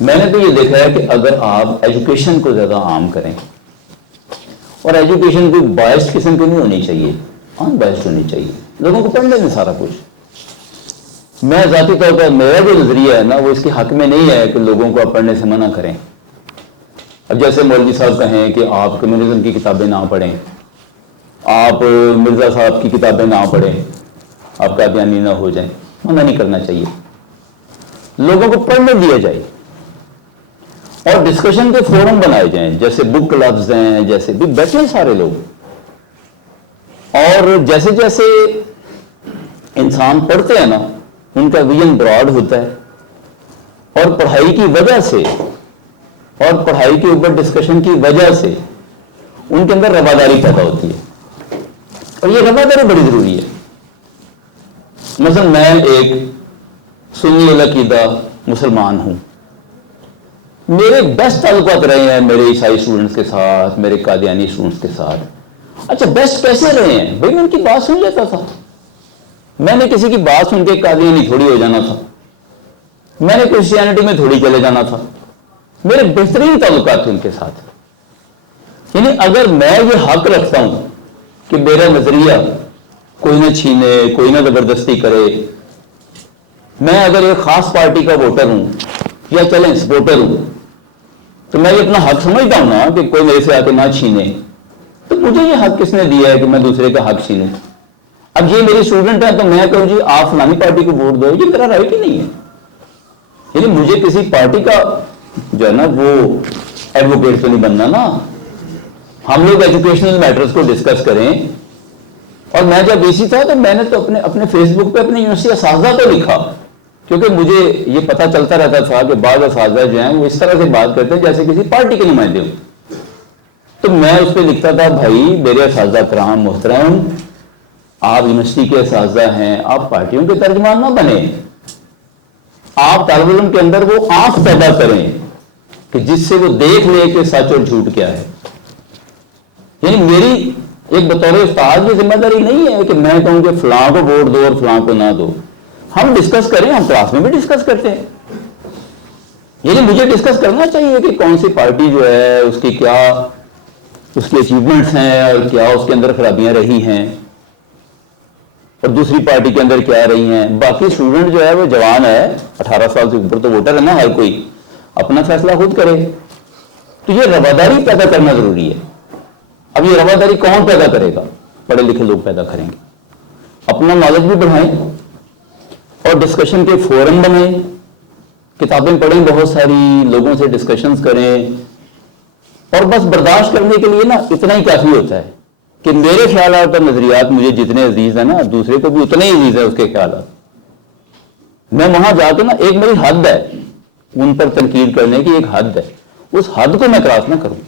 میں نے تو یہ دیکھا ہے کہ اگر آپ ایجوکیشن کو زیادہ عام کریں، اور ایجوکیشن کوئی بائسڈ قسم کی نہیں ہونی چاہیے، ان بائسڈ ہونی چاہیے، لوگوں کو پڑھنے میں سارا کچھ۔ میں ذاتی طور پر میرا جو نظریہ ہے نا وہ اس کے حق میں نہیں ہے کہ لوگوں کو پڑھنے سے منع کریں۔ اب جیسے مولوی صاحب کہیں کہ آپ کمیونزم کی کتابیں نہ پڑھیں، آپ مرزا صاحب کی کتابیں نہ پڑھیں، آپ قادیانی نہ ہو جائیں، منع نہیں کرنا چاہیے، لوگوں کو پڑھنے دیا جائے اور ڈسکشن کے فورم بنائے جائیں، جیسے بک کلبز ہیں، جیسے بھی بیٹھے ہیں سارے لوگ، اور جیسے جیسے انسان پڑھتے ہیں نا ان کا ویژن براڈ ہوتا ہے، اور پڑھائی کی وجہ سے اور پڑھائی کے اوپر ڈسکشن کی وجہ سے ان کے اندر رواداری پیدا ہوتی ہے، اور یہ رواداری بڑی ضروری ہے۔ مثلا میں ایک سنی العقیدہ مسلمان ہوں، میرے بیسٹ تعلقات رہے ہیں میرے عیسائی اسٹوڈنٹس کے ساتھ، میرے قادیانی اسٹوڈنٹس کے ساتھ۔ اچھا بیسٹ کیسے رہے ہیں بھائی؟ میں ان کی بات سن لیتا تھا، میں نے کسی کی بات سن کے قادیانی تھوڑی ہو جانا تھا، میں نے کرسچینٹی میں تھوڑی چلے جانا تھا، میرے بہترین تعلقات تھے ان کے ساتھ۔ یعنی اگر میں یہ حق رکھتا ہوں کہ میرا نظریہ کوئی نہ چھینے، کوئی نہ زبردستی کرے، میں اگر ایک خاص پارٹی کا ووٹر ہوں یا چلیں سپورٹر ہوں تو میں یہ اپنا حق سمجھتا ہوں نا کہ کوئی میرے سے آ کے نہ چھینے، تو مجھے یہ حق کس نے دیا ہے کہ میں دوسرے کا حق چھینوں؟ اب یہ میری اسٹوڈنٹ ہے تو میں کہوں جی آپ فلانی پارٹی کو ووٹ دو، یہ میرا رائٹ ہی نہیں ہے۔ یعنی مجھے کسی پارٹی کا جو ہے نا وہ ایڈوکیٹ تو نہیں بننا نا۔ ہم لوگ ایجوکیشنل میٹرز کو ڈسکس کریں، اور میں جب وی تھا تو میں نے تو اپنے فیس بک پہ اپنے یونیورسٹی اساتذہ کو لکھا، کیونکہ مجھے یہ پتہ چلتا رہتا تھا کہ بعض اساتذہ جو ہیں وہ اس طرح سے بات کرتے ہیں جیسے کسی پارٹی کے نمائندے ہوں۔ تو میں اس پہ لکھتا تھا بھائی میرے اساتذہ کرام محترم، آپ یونیورسٹی کے اساتذہ ہیں، آپ پارٹیوں کے ترجمان نہ بنیں، آپ طالب علم کے اندر وہ آنکھ پیدا کریں کہ جس سے وہ دیکھ لے کہ سچ اور جھوٹ کیا ہے۔ یعنی میری ایک بطور استاد کی ذمہ داری نہیں ہے کہ میں کہوں کہ فلاں کو ووٹ دو اور فلاں کو نہ دو۔ ہم ڈسکس کریں، ہم کلاس میں بھی ڈسکس کرتے ہیں، یعنی مجھے ڈسکس کرنا چاہیے کہ کون سی پارٹی جو ہے اس کی کیا اس کی اچیومنٹس ہیں اور کیا اس کے اندر خرابیاں رہی ہیں، اور دوسری پارٹی کے اندر کیا رہی ہیں۔ باقی اسٹوڈنٹ جو ہے وہ جوان ہے، 18 سال سے اوپر تو ووٹر ہے نا، ہر کوئی اپنا فیصلہ خود کرے۔ تو یہ رواداری پیدا کرنا ضروری ہے۔ اب یہ رواداری کون پیدا کرے گا؟ پڑھے لکھے لوگ پیدا کریں گے۔ اپنا نالج بھی بڑھائیں اور ڈسکشن کے فورم بنائیں، کتابیں پڑھیں، بہت ساری لوگوں سے ڈسکشنز کریں، اور بس برداشت کرنے کے لیے نا اتنا ہی کافی ہوتا ہے کہ میرے خیالات اور نظریات مجھے جتنے عزیز ہیں نا دوسرے کو بھی اتنے ہی عزیز ہے اس کے خیالات۔ میں وہاں جا کے نا ایک میری حد ہے ان پر تنقید کرنے کی، ایک حد ہے، اس حد کو میں کراس نہ کروں۔